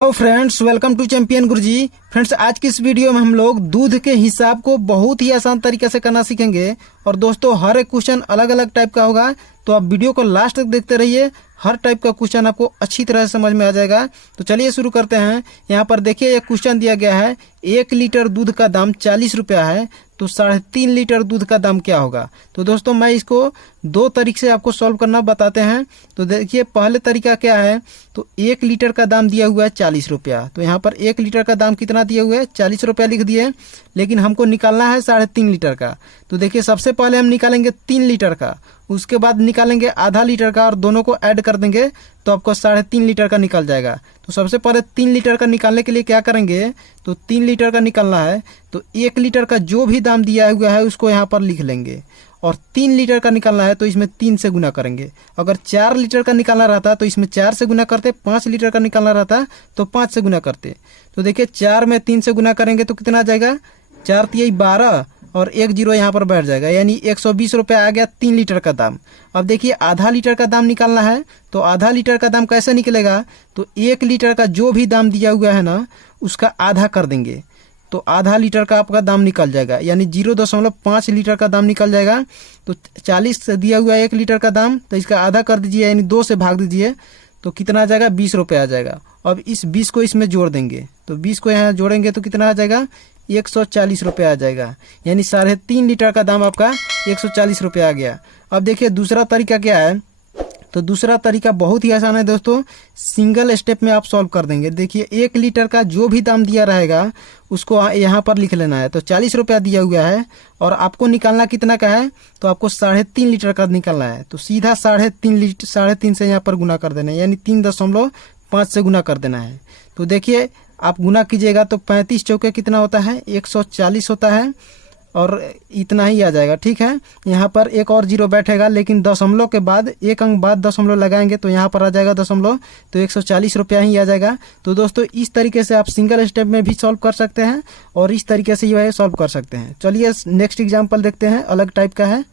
Hello friends, welcome to champion Guruji. Friends, आज की इस वीडियो में हम लोग दूध के हिसाब को बहुत ही आसान तरीके से करना सीखेंगे। और दोस्तों, हर एक क्वेश्चन अलग अलग टाइप का होगा, तो आप वीडियो को लास्ट तक देखते रहिए। हर टाइप का क्वेश्चन आपको अच्छी तरह से समझ में आ जाएगा। तो चलिए शुरू करते हैं। यहाँ पर देखिए, एक क्वेश्चन दिया गया है, 1 लीटर दूध का दाम 40 रुपया है, तो 3.5 लीटर दूध का दाम क्या होगा। तो दोस्तों, मैं इसको दो तरीके से आपको सॉल्व करना बताते हैं। तो देखिए, पहले तरीका क्या है, तो 1 लीटर का दाम दिया हुआ है 40 रुपया। तो यहाँ पर 1 लीटर का दाम कितना दिया हुआ है, 40 रुपया लिख दिए, लेकिन हमको निकालना है 3.5 लीटर का। तो देखिए, सबसे पहले हम निकालेंगे 3 लीटर का, उसके बाद निकालेंगे आधा लीटर का, और दोनों को ऐड कर देंगे तो आपको 3.5 लीटर का निकल जाएगा। तो सबसे पहले 3 लीटर का निकालने के लिए क्या करेंगे, तो 3 लीटर का निकालना है तो 1 लीटर का जो भी दाम दिया हुआ है उसको यहाँ पर लिख लेंगे, और 3 लीटर का निकालना है तो इसमें 3 से गुना करेंगे। अगर 4 लीटर का निकालना रहता तो इसमें 4 से गुना करते, 5 लीटर का निकालना रहता तो 5 से गुना करते। तो देखिए, 4 में 3 से गुना करेंगे तो कितना आ जाएगा, 4 तिया 12 और 1 जीरो यहाँ पर बैठ जाएगा, यानी 120 रुपया आ गया 3 लीटर का दाम। अब देखिए, आधा लीटर का दाम निकालना है, तो आधा लीटर का दाम कैसे निकलेगा, तो 1 लीटर का जो भी दाम दिया हुआ है ना उसका आधा कर देंगे, तो आधा लीटर का आपका दाम निकल जाएगा, यानी 0.5 लीटर का दाम निकल जाएगा। तो 40 से दिया हुआ है 1 लीटर का दाम, तो इसका आधा कर दीजिए, यानी 2 से भाग दीजिए, तो कितना आ जाएगा, 20 रुपये आ जाएगा। अब इस 20 को इसमें जोड़ देंगे, तो 20 को यहाँ जोड़ेंगे तो कितना आ जाएगा, 140 रुपये आ जाएगा, यानी 3.5 लीटर का दाम आपका 140 रुपये आ गया। अब देखिए, दूसरा तरीका क्या है, तो दूसरा तरीका बहुत ही आसान है दोस्तों, सिंगल स्टेप में आप सॉल्व कर देंगे। देखिए, 1 लीटर का जो भी दाम दिया रहेगा उसको यहाँ पर लिख लेना है। तो 40 रुपया दिया हुआ है, और आपको निकालना कितना का है, तो आपको 3.5 लीटर का निकालना है। तो सीधा 3.5 से यहाँ पर गुना कर देना है, यानी 3.5 से गुना कर देना है। तो देखिए, आप गुना कीजिएगा तो 35 चौके कितना होता है, 140 होता है, और इतना ही आ जाएगा। ठीक है, यहाँ पर एक और जीरो बैठेगा, लेकिन दशमलव के बाद एक अंक बाद दशमलव लगाएंगे तो यहाँ पर आ जाएगा दशमलव, तो 140 रुपया ही आ जाएगा। तो दोस्तों, इस तरीके से आप सिंगल स्टेप में भी सॉल्व कर सकते हैं, और इस तरीके से जो है सॉल्व कर सकते हैं। चलिए नेक्स्ट एग्जाम्पल देखते हैं, अलग टाइप का है।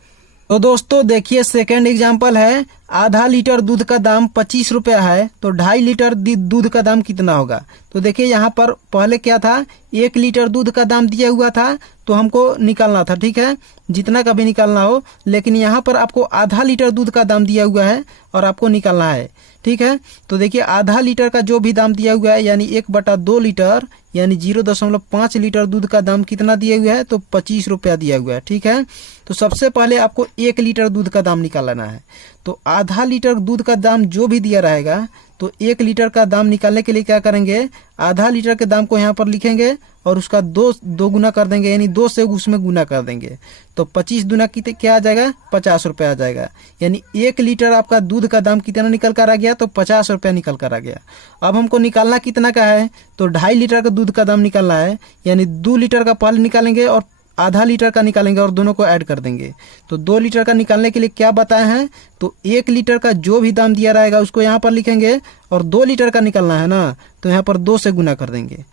तो दोस्तों देखिए, सेकेंड एग्जाम्पल है, आधा लीटर दूध का दाम 25 रुपया है, तो 2.5 लीटर दूध का दाम कितना होगा। तो देखिए, यहाँ पर पहले क्या था, 1 लीटर दूध का दाम दिया हुआ था, तो हमको निकालना था, ठीक है, जितना का भी निकालना हो, लेकिन यहाँ पर आपको आधा लीटर दूध का दाम दिया हुआ है और आपको निकालना है। ठीक है, तो देखिए, आधा लीटर का जो भी दाम दिया हुआ है, यानी 1/2 लीटर, यानी 0.5 लीटर दूध का दाम कितना दिया हुआ है, तो 25 रुपया दिया हुआ है। ठीक है, तो सबसे पहले आपको 1 लीटर दूध का दाम निकालना है। तो आधा लीटर दूध का दाम जो भी दिया रहेगा, तो 1 लीटर का दाम निकालने के लिए क्या करेंगे, आधा लीटर के दाम को यहाँ पर लिखेंगे और उसका दो गुना कर देंगे, यानी 2 से उसमें गुना कर देंगे, तो 25 दुना क्या आ जाएगा, 50 रुपया आ जाएगा। यानी 1 लीटर आपका दूध का दाम कितना निकल कर आ गया, तो 50 रुपया निकल कर आ गया। अब हमको निकालना कितना का है, तो 2.5 लीटर का दूध का दाम निकालना है, यानी 2 लीटर का पहले निकालेंगे और आधा लीटर का निकालेंगे और दोनों को ऐड कर देंगे। तो 2 लीटर का निकालने के लिए क्या बताए हैं, तो 1 लीटर का जो भी दाम दिया रहेगा उसको यहाँ पर लिखेंगे, और 2 लीटर का निकालना है ना, तो यहाँ पर 2 से गुना कर देंगे,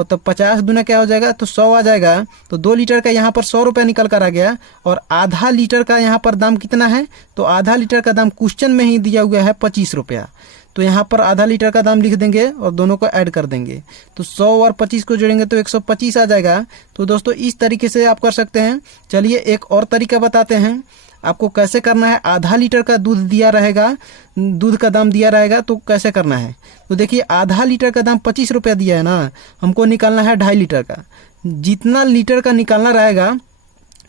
तो 50 दुना क्या हो जाएगा, तो 100 आ जाएगा। तो 2 लीटर का यहाँ पर 100 रुपया निकल कर आ गया, और आधा लीटर का यहाँ पर दाम कितना है, तो आधा लीटर का दाम क्वेश्चन में ही दिया हुआ है 25 रुपया, तो यहाँ पर आधा लीटर का दाम लिख देंगे और दोनों को ऐड कर देंगे, तो 100 और 25 को जोड़ेंगे तो 125 आ जाएगा। तो दोस्तों, इस तरीके से आप कर सकते हैं। चलिए एक और तरीका बताते हैं आपको कैसे करना है। आधा लीटर का दूध दिया रहेगा, दूध का दाम दिया रहेगा, तो कैसे करना है, तो देखिए, आधा लीटर का दाम 25 रुपया दिया है ना, हमको निकालना है 2.5 लीटर का। जितना लीटर का निकालना रहेगा,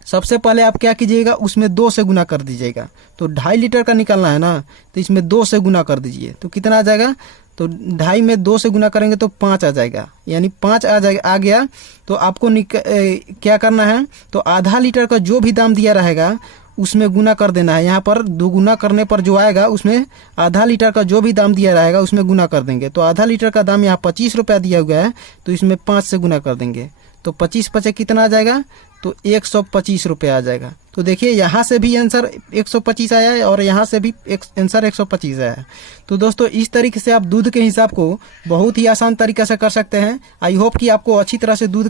सबसे पहले आप क्या कीजिएगा, उसमें 2 से गुना कर दीजिएगा। तो 2.5 लीटर का निकालना है ना, तो इसमें 2 से गुना कर दीजिए, तो कितना आ जाएगा, तो 2.5 में 2 से गुना करेंगे तो 5 आ जाएगा, यानी 5 आ गया। तो आपको क्या करना है, तो आधा लीटर का जो भी दाम दिया रहेगा उसमें गुना कर देना है। यहाँ पर 2 गुना करने पर जो आएगा उसमें आधा लीटर का जो भी दाम दिया रहेगा उसमें गुना कर देंगे। तो आधा लीटर का दाम यहाँ 25 रुपया दिया हुआ है, तो इसमें 5 से गुना कर देंगे, तो 25 कितना आ जाएगा, तो 125 रुपया आ जाएगा। तो देखिए, यहाँ से भी आंसर 125 आया है और यहाँ से भी आंसर 125 आया है। तो दोस्तों, इस तरीके से आप दूध के हिसाब को बहुत ही आसान तरीके से कर सकते हैं। आई होप कि आपको अच्छी तरह से दूध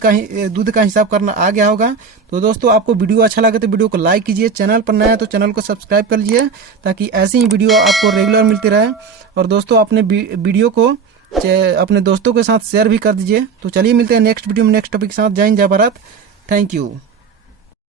का हिसाब करना आ गया होगा। तो दोस्तों, आपको वीडियो अच्छा लगे तो वीडियो को लाइक कीजिए, चैनल पर नया है तो चैनल को सब्सक्राइब कर लीजिए, ताकि ऐसी ही वीडियो आपको रेगुलर मिलती रहे। और दोस्तों, अपने वीडियो को अपने दोस्तों के साथ शेयर भी कर दीजिए। तो चलिए मिलते हैं नेक्स्ट वीडियो में नेक्स्ट टॉपिक के साथ। जय हिंद, जय भारत। Thank you.